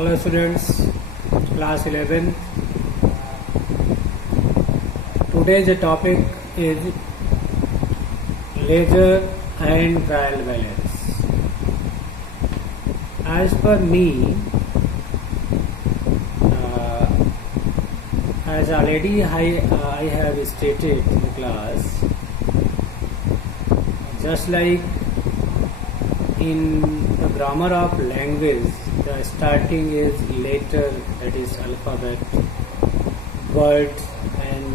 Hello students, class 11. Today's topic is ledger and trial balance. As per me, as already I have stated in the class, just like in the grammar of language, the starting is letter, that is alphabet, words and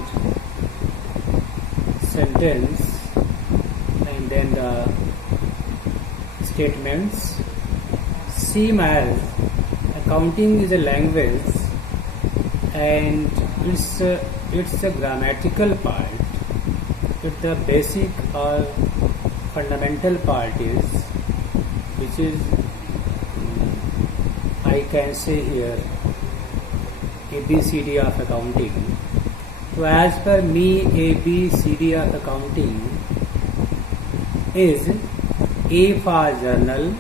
sentence, and then the statements. Same as accounting is a language, and it's a grammatical part. It's the basic or fundamental part is, which is, I can say here, ABCD of accounting. So as per me, ABCD of accounting is A for journal,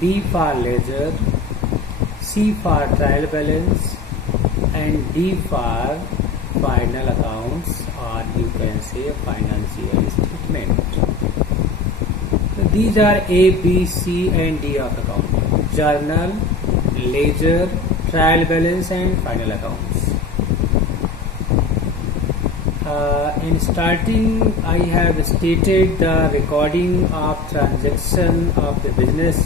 B for ledger, C for trial balance, and D for final accounts, or you can say financial statement. So these are A, B, C and D of accounting: journal, ledger, trial balance and final accounts. In starting, I have stated the recording of transaction of the business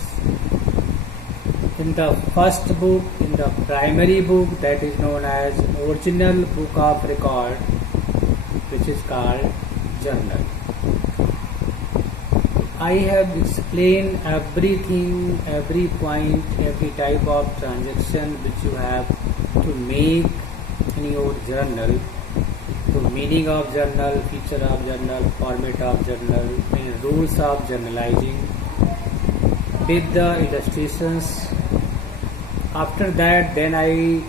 in the first book, in the primary book, that is known as original book of record, which is called journal. I have explained everything, every point, every type of transaction which you have to make in your journal, the meaning of journal, feature of journal, format of journal, and rules of journalizing with the illustrations. After that, then I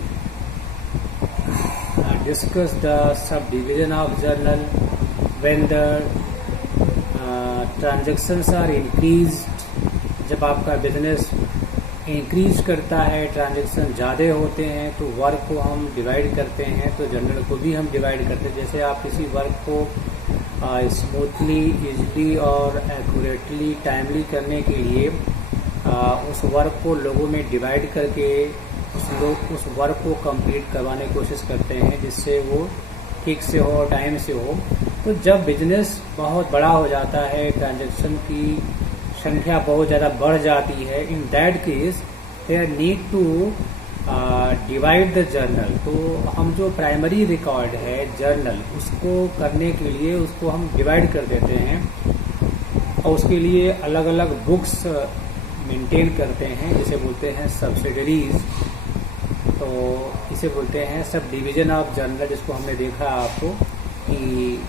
discuss the subdivision of journal. When the transactions are increase, जब आपका business increase करता है, transaction ज़्यादा होते हैं, तो work को हम डिवाइड करते हैं, तो जर्नल को भी हम डिवाइड करते हैं. जैसे आप किसी वर्क को स्मूथली, इजली और एक्यूरेटली, टाइमली करने के लिए उस वर्क को लोगों में डिवाइड करके उस वर्क को कंप्लीट करवाने की कोशिश करते हैं, जिससे वो ठीक से हो, टाइम से हो. तो जब बिजनेस बहुत बड़ा हो जाता है, ट्रांजैक्शन की संख्या बहुत ज़्यादा बढ़ जाती है, in that case there need to divide the journal. तो हम जो प्राइमरी रिकॉर्ड है जर्नल, उसको करने के लिए उसको हम डिवाइड कर देते हैं और उसके लिए अलग अलग बुक्स मेंटेन करते हैं, जिसे बोलते हैं सब्सिडरीज. तो इसे बोलते हैं सब डिवीजन ऑफ जर्नल, जिसको हमने देखा आपको कि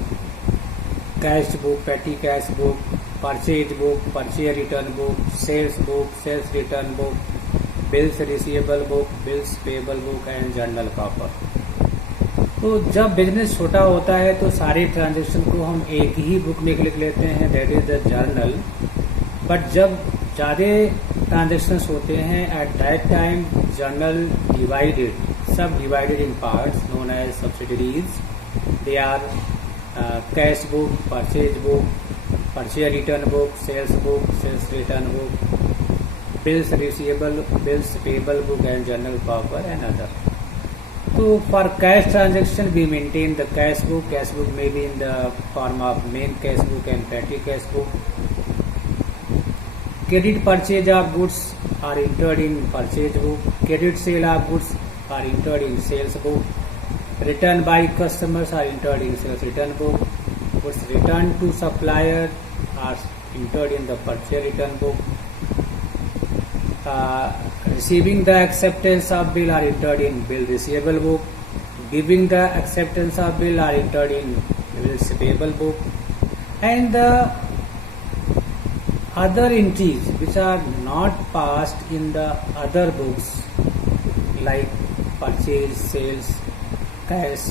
cash book, petty cash book, purchase book, purchase return book, sales return book, bills receivable book, bills payable book and journal proper. तो जब बिजनेस छोटा होता है तो सारे ट्रांजेक्शन को हम एक ही बुक में लिख लेते हैं, that is the journal. But जब ज़्यादा ट्रांजेक्शन्स होते हैं, at that time journal divided, subdivided in parts known as subsidiaries. They are cash book, purchase book, purchase return book, sales return book, bills receivable, bills payable book and journal proper and other. तो for cash transaction we maintain the cash book. Cash book may be in the form of main cash book and petty cash book. Credit purchase of goods are entered in purchase book. Credit sale of goods are entered in sales book. Return by customers are entered in sales return book. Goods returned to supplier are entered in the purchase return book. Receiving the acceptance of bill are entered in bill receivable book. Giving the acceptance of bill are entered in bills payable book. And the other entries which are not passed in the other books, like purchase, sales, cash,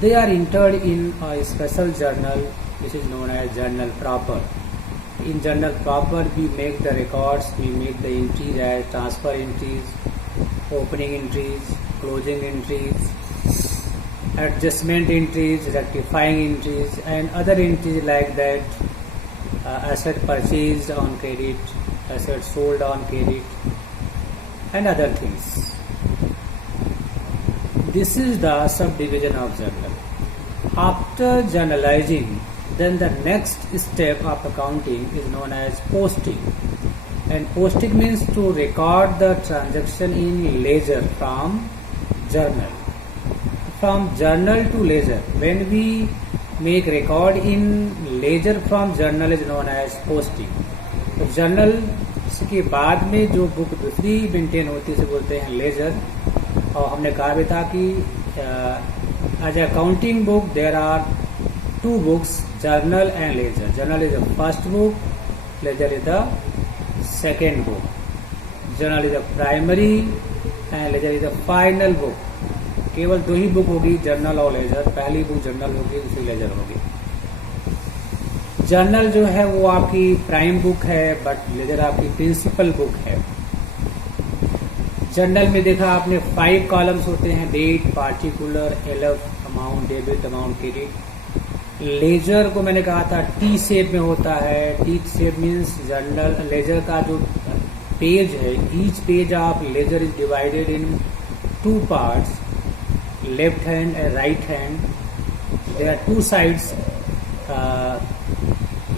they are entered in a special journal which is known as journal proper. In journal proper, we make the records, we make the entries as transfer entries, opening entries, closing entries, adjustment entries, rectifying entries, and other entries like that. Asset purchased on credit, asset sold on credit, and other things. This is the subdivision of journal. After journalizing, then the next step of accounting is known as posting. And posting means to record the transaction in ledger from journal. From journal to ledger. When we make record in ledger from journal is known as posting. तो journal के बाद में जो book दूसरी maintain होती है उसे बोलते हैं लेजर. और हमने कहा भी था कि as accounting book there are two books, journal and ledger. Journal is the first book, ledger is the second book. Journal is the primary and ledger is the final book. केवल दो ही book होगी, journal और ledger. पहली book journal होगी, दूसरी ledger होगी. Journal जो है वो आपकी प्राइम बुक है, बट लेजर आपकी प्रिंसिपल बुक है. जर्नल में देखा आपने 5 कॉलम्स होते हैं, date, particular, LF, amount, debit, amount, credit. Ledger को मैंने कहा था टी शेप में होता है. T shape means journal ledger का जो पेज है, each page of ledger is divided in 2 parts, left hand and right hand. There are 2 sides,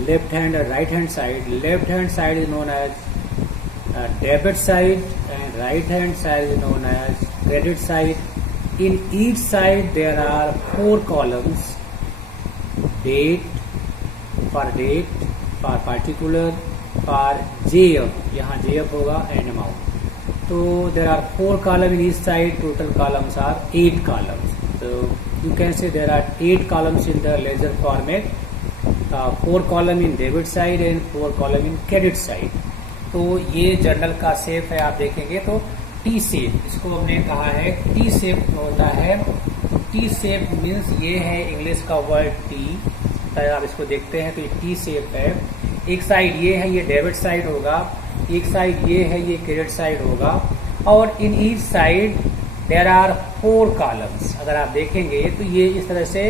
left hand and right hand side. Left hand side is known as debit side and right hand side is known as credit side. In each side there are 4 columns: date, for date, for particular, for JF, यहाँ JF होगा, and amount. So there are 4 columns in each side. Total columns are 8 columns. So you can say there are 8 columns in the ledger format. 4 column in debit side and 4 column in credit side. तो ये journal का shape है. आप देखेंगे तो T shape, इसको हमने कहा है टी शेप होता है. टी शेप मीन्स ये है इंग्लिश का वर्ड टी. आप इसको देखते हैं तो ये टी शेप है. एक साइड ये है, ये डेबिट साइड होगा. एक साइड ये है, ये क्रेडिट साइड होगा. और in each side there are 4 columns. अगर आप देखेंगे तो ये इस तरह से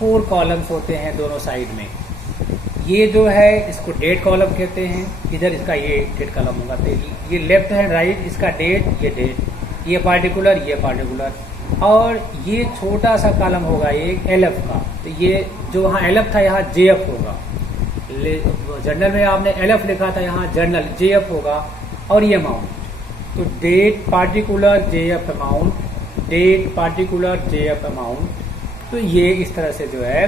4 कॉलम्स होते हैं दोनों साइड में. ये जो है इसको डेट कॉलम कहते हैं. इधर इसका ये डेट कॉलम होगा. तो ये लेफ्ट हैंड राइट, इसका डेट, ये डेट, ये पार्टिकुलर, ये पार्टिकुलर. और ये छोटा सा कॉलम होगा एक एलएफ का. तो ये जो वहाँ एलएफ था यहाँ जेएफ होगा. जर्नल में आपने एलएफ लिखा था, यहाँ जर्नल जेएफ होगा. और ये अमाउंट, तो date particular JF amount, date particular JF amount. तो ये इस तरह से जो है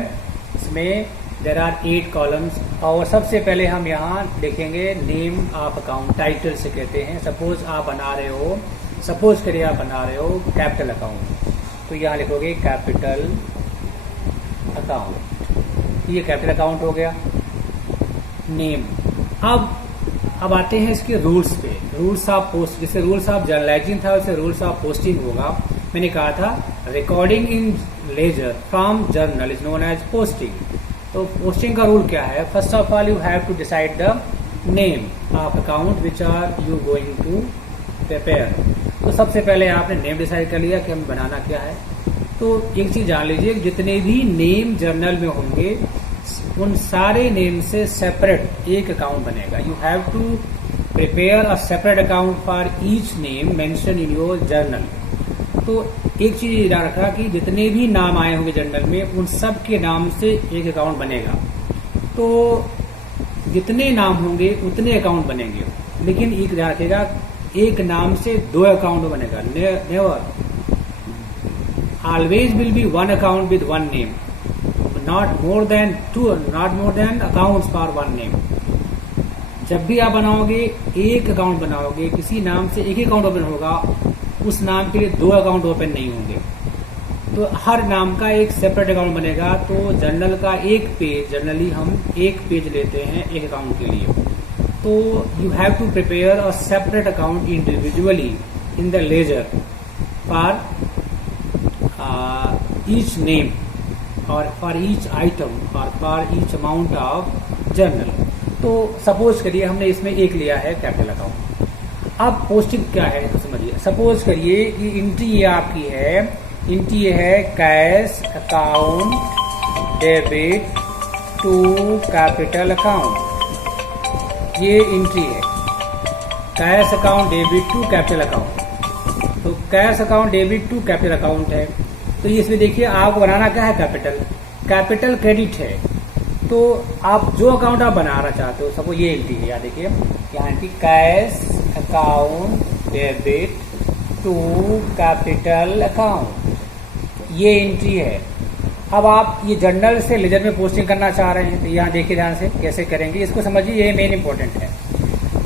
इसमें देर आर 8 कॉलम्स. और सबसे पहले हम यहाँ देखेंगे नेम ऑफ अकाउंट. टाइटल से कहते हैं. सपोज आप बना रहे हो, सपोज करिए आप बना रहे हो कैपिटल अकाउंट, तो यहाँ लिखोगे कैपिटल अकाउंट. ये कैपिटल अकाउंट हो गया. नेम. अब आते हैं इसके रूल्स पे. रूल्स ऑफ पोस्ट, जैसे रूल्स ऑफ जर्नलाइजिंग था वैसे रूल्स ऑफ पोस्टिंग होगा. मैंने कहा था recording in ledger from journal is known as posting. तो पोस्टिंग का रूल क्या है? First of all you have to decide the name of account which are you going to prepare. तो सबसे पहले आपने नेम डिसाइड कर लिया कि हमें बनाना क्या है. तो एक चीज जान लीजिए, जितने भी नेम जर्नल में होंगे उन सारे नेम से सेपरेट एक अकाउंट बनेगा. You have to prepare a separate account for each name mention in your journal. तो एक चीज याद रखा कि जितने भी नाम आए होंगे जर्नल में उन सब के नाम से एक अकाउंट बनेगा. तो जितने नाम होंगे उतने अकाउंट बनेंगे. लेकिन एक ध्यान रखेगा, एक नाम से 2 अकाउंट बनेगा. Never, always will be 1 account with 1 name, not more than 2, not more than accounts for 1 name. जब भी आप बनाओगे एक अकाउंट बनाओगे, किसी नाम से एक ही अकाउंट ओपन होगा, उस नाम के लिए 2 अकाउंट ओपन नहीं होंगे. तो हर नाम का एक सेपरेट अकाउंट बनेगा. तो जर्नल का एक पेज, जनरली हम एक पेज लेते हैं एक अकाउंट के लिए. तो you have to prepare a separate account individually in the ledger for each name और फॉर ईच आइटम और for each amount of journal. तो सपोज करिए हमने इसमें एक लिया है कैपिटल अकाउंट। अब पोस्टिंग क्या है तो समझिए। सपोज करिए कि एंट्री ये आपकी है, एंट्री ये है cash account debit to capital account. ये एंट्री है cash account debit to capital account. तो cash account debit to capital account है। तो इसमें देखिए आपको बनाना क्या है, कैपिटल क्रेडिट है। तो आप जो अकाउंट आप बनाना चाहते हो, सबको ये एंट्री है, यहाँ देखिए यहाँ की cash account debit to capital account, ये एंट्री है। अब आप ये जर्नल से लेजर में पोस्टिंग करना चाह रहे हैं, तो यहाँ देखिए ध्यान से कैसे करेंगे, इसको समझिए, ये मेन इंपॉर्टेंट है।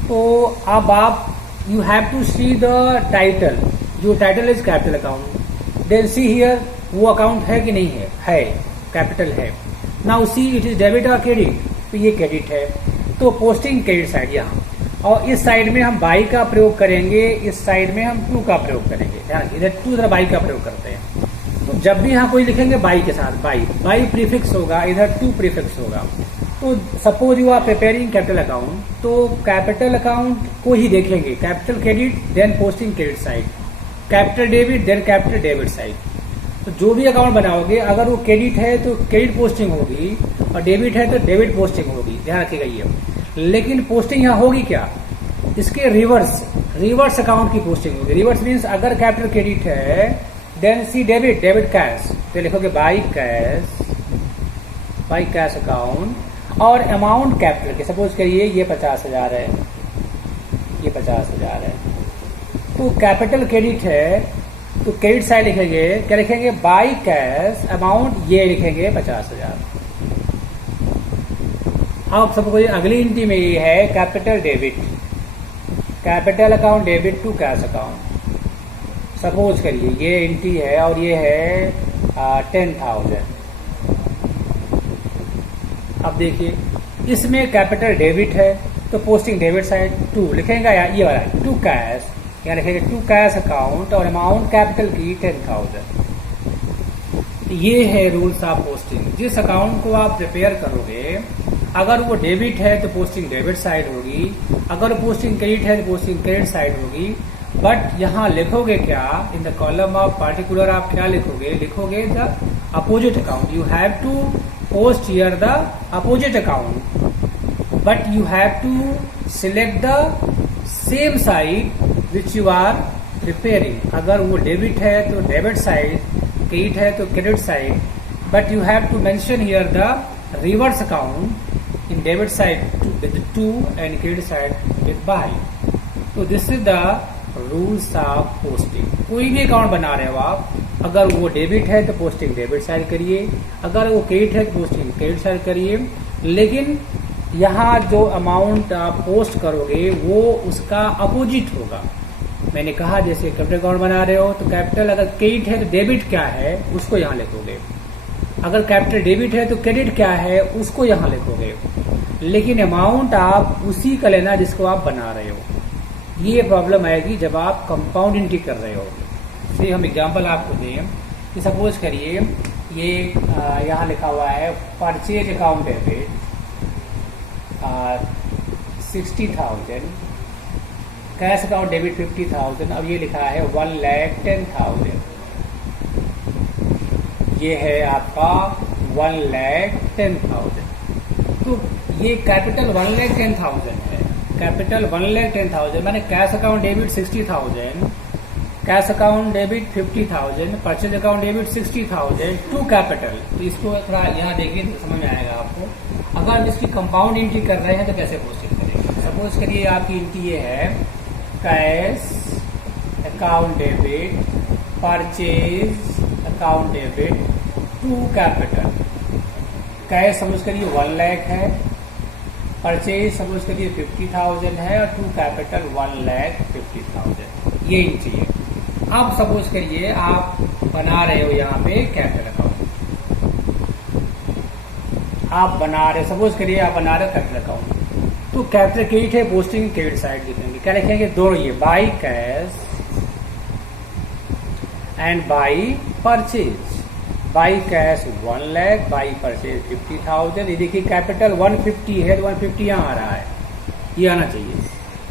तो अब आप you have to see the title, जो title is capital account, then see here वो अकाउंट है कि नहीं है कैपिटल है। Now see it is debit और क्रेडिट, तो ये क्रेडिट है। तो पोस्टिंग क्रेडिट साइड यहाँ, और इस साइड में हम बाई का प्रयोग करेंगे, इस साइड में हम टू का प्रयोग करेंगे। ध्यान, इधर टू इधर बाई का प्रयोग करते हैं। तो जब भी यहाँ कोई लिखेंगे बाई के साथ, बाई प्रीफिक्स होगा, इधर टू प्रीफिक्स होगा। तो suppose you are preparing capital account, तो कैपिटल अकाउंट को ही देखेंगे, capital credit then posting credit side, capital debit then capital debit side. तो जो भी अकाउंट बनाओगे, अगर वो क्रेडिट है तो क्रेडिट पोस्टिंग होगी, और डेबिट है तो डेबिट पोस्टिंग होगी, ध्यान रखिएगा ये। लेकिन पोस्टिंग यहाँ होगी क्या, इसके रिवर्स अकाउंट की पोस्टिंग होगी। रिवर्स मीन्स अगर कैपिटल क्रेडिट है देन सी डेबिट कैश, तो लिखोगे बाई कैश अकाउंट, और अमाउंट कैपिटल के, सपोज करिए ये 50,000 है, ये 50,000 है। तो कैपिटल क्रेडिट है तो क्रेडिट साइड लिखेंगे, क्या लिखेंगे, बाई कैश अमाउंट, ये लिखेंगे 50,000। अब सबको अगली एंट्री में ये है capital debit, capital account debit to cash account. Suppose करिए ये एंट्री है और ये है 10,000। अब देखिए इसमें कैपिटल डेबिट है तो पोस्टिंग डेबिट साइड टू लिखेंगे, ये वाला टू कैश, यहाँ लिखेंगे टू कैश अकाउंट, और अमाउंट कैपिटल की 10,000। ये है रूल्स ऑफ पोस्टिंग। जिस अकाउंट को आप प्रिपेयर करोगे, अगर वो डेबिट है तो पोस्टिंग डेबिट साइड होगी, अगर पोस्टिंग क्रेडिट है तो पोस्टिंग क्रेडिट साइड होगी। बट यहाँ लिखोगे क्या, in the column of particular आप क्या लिखोगे the opposite account. You have to post here the opposite account, but you have to select the same side which you are preparing. अगर वो debit है तो डेबिट साइड, क्रेडिट है तो credit side, but you have to mention here the reverse account in debit side with to and credit side with by. तो this is the rules of posting. कोई भी account बना रहे हो आप, अगर वो डेबिट है तो पोस्टिंग डेबिट साइड करिए, अगर वो क्रेडिट है तो पोस्टिंग क्रेडिट साइड करिए। लेकिन यहाँ जो अमाउंट आप पोस्ट करोगे वो उसका अपोजिट होगा। मैंने कहा जैसे कैपिटल अकाउंट बना रहे हो तो कैपिटल अगर क्रेडिट है तो डेबिट क्या है उसको यहाँ लिखोगे, अगर कैपिटल डेबिट है तो क्रेडिट क्या है उसको यहाँ लिखोगे। लेकिन अमाउंट आप उसी का लेना जिसको आप बना रहे हो। ये प्रॉब्लम आएगी जब आप कंपाउंड एंट्री कर रहे हो। से हम एग्जांपल आपको दें कि सपोज करिए ये यहाँ लिखा हुआ है purchase account debit 60,000, cash account debit 50,000। अब ये लिखा है 1,10,000, ये है आपका 1,10,000। तो ये कैपिटल 1,10,000 है, कैपिटल 1,10,000 मैंने cash account debit 60,000, cash account debit 50,000, purchase account debit 60,000 to capital. तो इसको थोड़ा यहाँ देखिए तो समझ में आएगा आपको। अगर हम इसकी कंपाउंड एंट्री कर रहे हैं तो कैसे पोस्टिंग करेंगे। सपोज करिए आपकी एंट्री ये है cash account debit purchase account debit to capital. Cash suppose करिए 1 लाख है, परचेज सपोज करिए 50,000 है, और टू कैपिटल 1,50,000, ये एंट्री है। अब सपोज करिए आप बना रहे हो यहाँ पे कैपिटल अकाउंट, आप बना रहे, सपोज करिए आप बना रहे हो कैपिटल अकाउंट, तो कैपिटल क्रेडिट है, पोस्टिंग क्रेडिट साइड लिखेंगे, क्या लिखेंगे, दोनों ये by cash and by purchase. By cash 1 lakh, by purchase 50,000। ये देखिए कैपिटल 150 है तो 150 यहाँ आ रहा है, ये आना चाहिए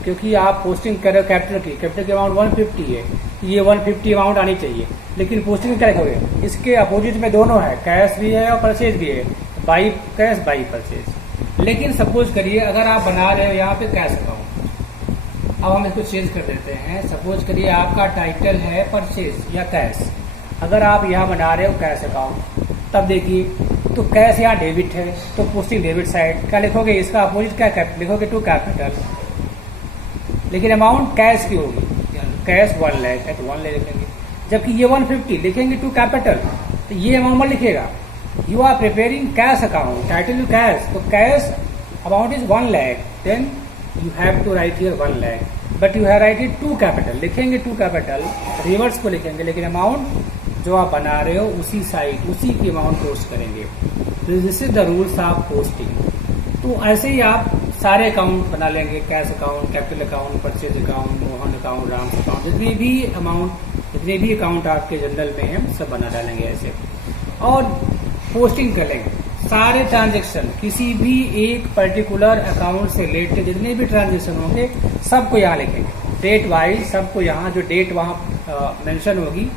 क्योंकि आप पोस्टिंग कर रहे हो कैपिटल की अमाउंट 150 है, ये 150 अमाउंट आनी चाहिए। लेकिन पोस्टिंग क्या लिखोगे, इसके अपोजिट में दोनों है, कैश भी है और परचेज भी है, बाई कैश बाई परचेज। लेकिन सपोज करिए अगर आप बना रहे हो यहाँ पे कैश अकाउंट, अब हम इसको चेंज कर देते हैं। सपोज करिए आपका टाइटल है परचेज या कैश, अगर आप यहाँ बना रहे हो कैश अकाउंट, तब देखिए तो कैश यहाँ डेबिट है तो पोस्टिंग डेबिट साइड क्या लिखोगे, इसका अपोजिट क्या लिखोगे, टू कैपिटल। लेकिन अमाउंट कैश की होगी, कैश 1 लाख है तो 1 लाख लिखेंगे, जबकि ये 150 लिखेंगे टू कैपिटल तो ये अमाउंट लिखेगा। You are preparing cash account, title you cash, तो cash amount is 1 lakh, then you have to write here 1 lakh, but you have write it to capital, लिखेंगे टू कैपिटल, रिवर्स को लिखेंगे, लेकिन अमाउंट जो आप बना रहे हो उसी साइड उसी की अमाउंट पोस्ट करेंगे। तो this is the rules of posting. तो ऐसे ही आप सारे अकाउंट बना लेंगे, cash account, capital account, purchase account, Mohan account, Ram's account, जितने भी अकाउंट आपके जनरल में हैं सब बना डालेंगे ऐसे, और पोस्टिंग करेंगे सारे ट्रांजेक्शन, किसी भी एक पर्टिकुलर अकाउंट से रिलेटेड जितने भी ट्रांजेक्शन होंगे सबको यहाँ लिखेंगे, डेट वाइज सबको यहाँ, जो डेट वहाँ मेंशन होगी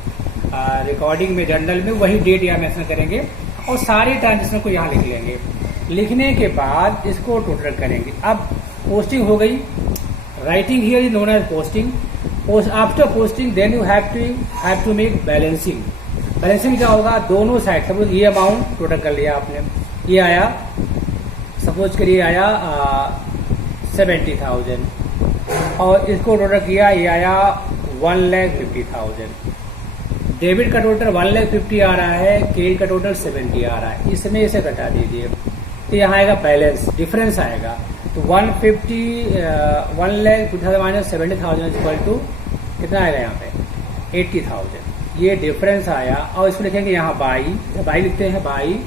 रिकॉर्डिंग में जनरल में वही डेट यहाँ मेंशन करेंगे और सारे ट्रांजेक्शन को यहाँ लिख लेंगे। लिखने के बाद इसको टोटल करेंगे। अब पोस्टिंग हो गई, writing here is known as posting. After posting then you have to make balancing. Balancing क्या होगा, दोनों साइड, सपोज ये अमाउंट टोटल कर लिया आपने, ये आया सपोज करिए आया 70,000 और इसको टोटल किया, ये आया 1,50,000। डेबिट का टोटल 1,50,000 आ रहा है, क्रेडिट का टोटल 70 आ रहा है, इसमें इसे घटा दीजिए तो यहाँ आएगा बैलेंस, डिफरेंस आएगा। तो 1,50,000 माइनस 70,000 इक्वल टू कितना आएगा यहाँ पे 80,000, ये डिफरेंस आया। और इसको लिखेंगे यहाँ बाई लिखते हैं बाई,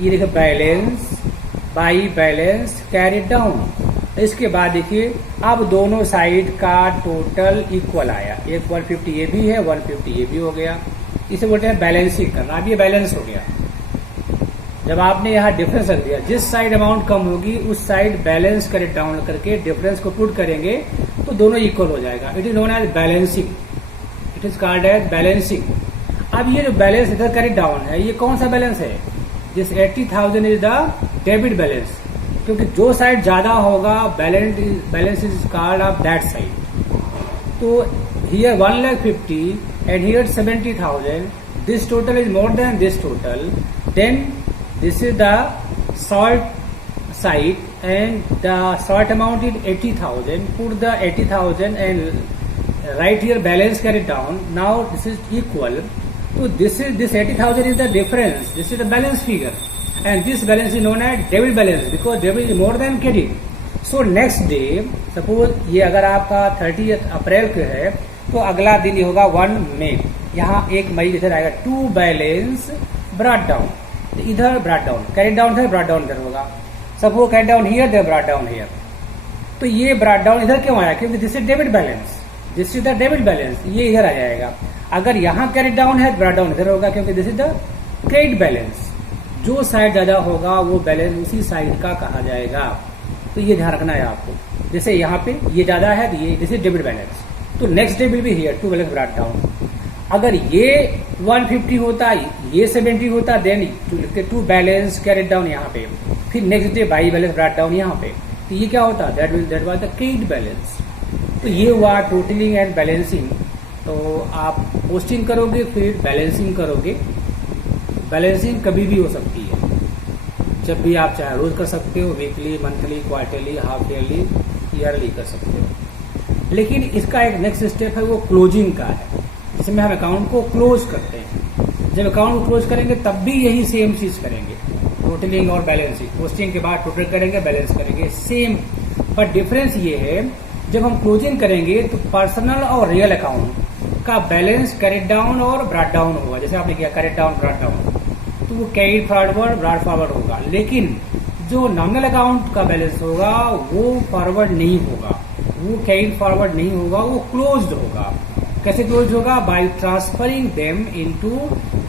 ये लिखे balance, by balance carry down. इसके बाद देखिए अब दोनों साइड का टोटल इक्वल आया, एक 150 ये भी है 150 ये भी हो गया, इसे बोलते हैं बैलेंसिंग करना। अब ये बैलेंस हो गया, जब आपने यहाँ डिफरेंस रख दिया, जिस साइड अमाउंट कम होगी उस साइड बैलेंस करे डाउन करके डिफरेंस को पुट करेंगे तो दोनों इक्वल हो जाएगा। It is known as balancing, it is called as balancing. अब ये जो बैलेंस इधर करे डाउन है, ये कौन सा बैलेंस है, जिस 80,000 इज द डेबिट बैलेंस, क्योंकि जो साइड ज्यादा होगा balance is called off that side. तो here 1,50,000 and here 70,000, this total is more than this total, then this is the short side and the short amount is 80,000, put the 80,000 and write here balance carry down. Now this is equal to this 80,000 is the difference, this is the balance figure and this balance is known as debit balance because debit is more than credit. So next day suppose ये अगर आपका 30 अप्रैल को है तो अगला दिन ये होगा 1 मई, यहाँ 1 मई इधर आएगा टू बैलेंस ब्रॉट डाउन, इधर ब्रॉट डाउन, कैरी डाउन है ब्रॉट डाउन इधर होगा, suppose carry down here they brought down here. तो ये ब्रॉट डाउन इधर क्यों आया, क्योंकि this is debit balance, this is the debit balance, ये इधर आ जाएगा। अगर यहाँ कैरी डाउन है ब्रॉट डाउन इधर होगा क्योंकि this is the credit balance, जो साइड ज्यादा होगा वो बैलेंस उसी साइड का कहा जाएगा। तो ये ध्यान रखना है आपको, जैसे यहाँ पे ये ज्यादा है तो ये दिस इज डेबिट बैलेंस, तो next day will be here to balance brought down. अगर ये 150 होता ये 70 होता then to balance carried down यहाँ पे, फिर next day by balance brought down यहाँ पे, तो ये क्या होता that was the credit balance. तो ये हुआ टोटलिंग एंड बैलेंसिंग। तो आप पोस्टिंग करोगे फिर बैलेंसिंग करोगे। बैलेंसिंग कभी भी हो सकती है, जब भी आप चाहे रोज कर सकते हो, weekly, monthly, quarterly, half yearly, yearly कर सकते हो। लेकिन इसका एक नेक्स्ट स्टेप है वो क्लोजिंग का है, जिसमें हम अकाउंट को क्लोज करते हैं। जब अकाउंट को क्लोज करेंगे तब भी यही सेम चीज करेंगे, टोटलिंग और बैलेंसिंग। पोस्टिंग के बाद टोटल करेंगे, बैलेंस करेंगे, सेम। पर डिफरेंस ये है जब हम क्लोजिंग करेंगे तो पर्सनल और रियल अकाउंट का बैलेंस कैरेट डाउन और ब्रॉट डाउन होगा। जैसे आपने किया कैरेट डाउन ब्रॉट डाउन, तो वो कैरिड फॉरवर्ड ब्रॉट फॉरवर्ड होगा। लेकिन जो नॉमिनल अकाउंट का बैलेंस होगा वो फॉरवर्ड नहीं होगा, वो कैरिड फॉरवर्ड नहीं होगा, वो क्लोज्ड होगा। कैसे क्लोज होगा? By transferring them into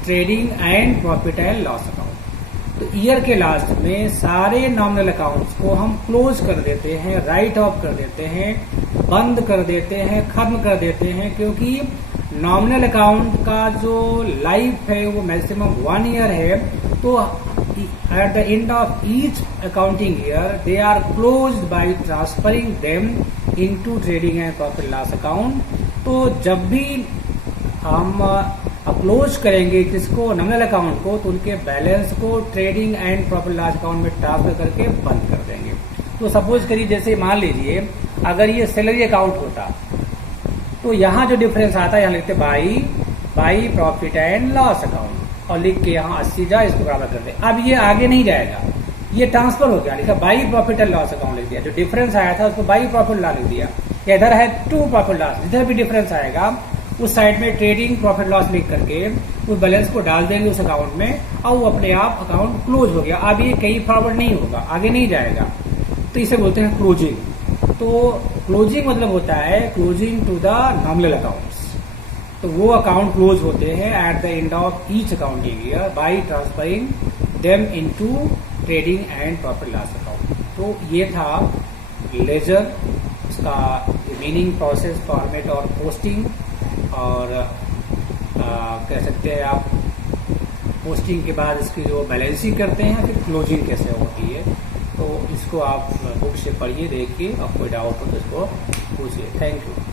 trading and profit and loss account. तो ईयर के लास्ट में सारे नॉमिनल अकाउंट्स को हम क्लोज कर देते हैं, राइट ऑफ कर देते हैं, बंद कर देते हैं, खत्म कर देते हैं, क्योंकि नॉमिनल अकाउंट का जो लाइफ है वो मैक्सिमम 1 ईयर है। तो at the end of each accounting year they are closed by transferring them into trading and profit loss account. तो जब भी हम क्लोज करेंगे किसको? नॉमिनल अकाउंट को, तो उनके बैलेंस को trading and profit loss account में ट्रांसफर करके बंद कर देंगे। तो सपोज करिए, जैसे मान लीजिए अगर ये सैलरी अकाउंट होता तो यहाँ जो डिफरेंस आता है, यहाँ लिखते by profit and loss account और लिख के यहाँ 80 जा, इसको बराबर कर दे। अब ये आगे नहीं जाएगा, ये ट्रांसफर हो गया, लिखा by profit and loss account लिख दिया। जो डिफरेंस आया था उसको बाई प्रॉफिट लॉस लिख दिया। इधर है टू प्रॉफिट लॉस, जिधर भी डिफरेंस आएगा उस साइड में ट्रेडिंग प्रॉफिट लॉस लिख करके उस बैलेंस को डाल देंगे उस अकाउंट में, और वो अपने आप अकाउंट क्लोज हो गया। अब ये कहीं फॉरवर्ड नहीं होगा, आगे नहीं जाएगा, तो इसे बोलते हैं क्लोजिंग। तो क्लोजिंग मतलब होता है closing to the nominal accounts. तो वो अकाउंट क्लोज होते हैं at the end of each accounting year by transferring them into trading and profit loss account. तो ये था लेजर, उसका मीनिंग, प्रोसेस, फॉर्मेट और पोस्टिंग। और कह सकते हैं आप पोस्टिंग के बाद इसकी जो बैलेंसिंग करते हैं, फिर क्लोजिंग कैसे होती है। तो इसको आप बुक से पढ़िए, देखिए, और कोई डाउट हो तो इसको पूछिए। Thank you.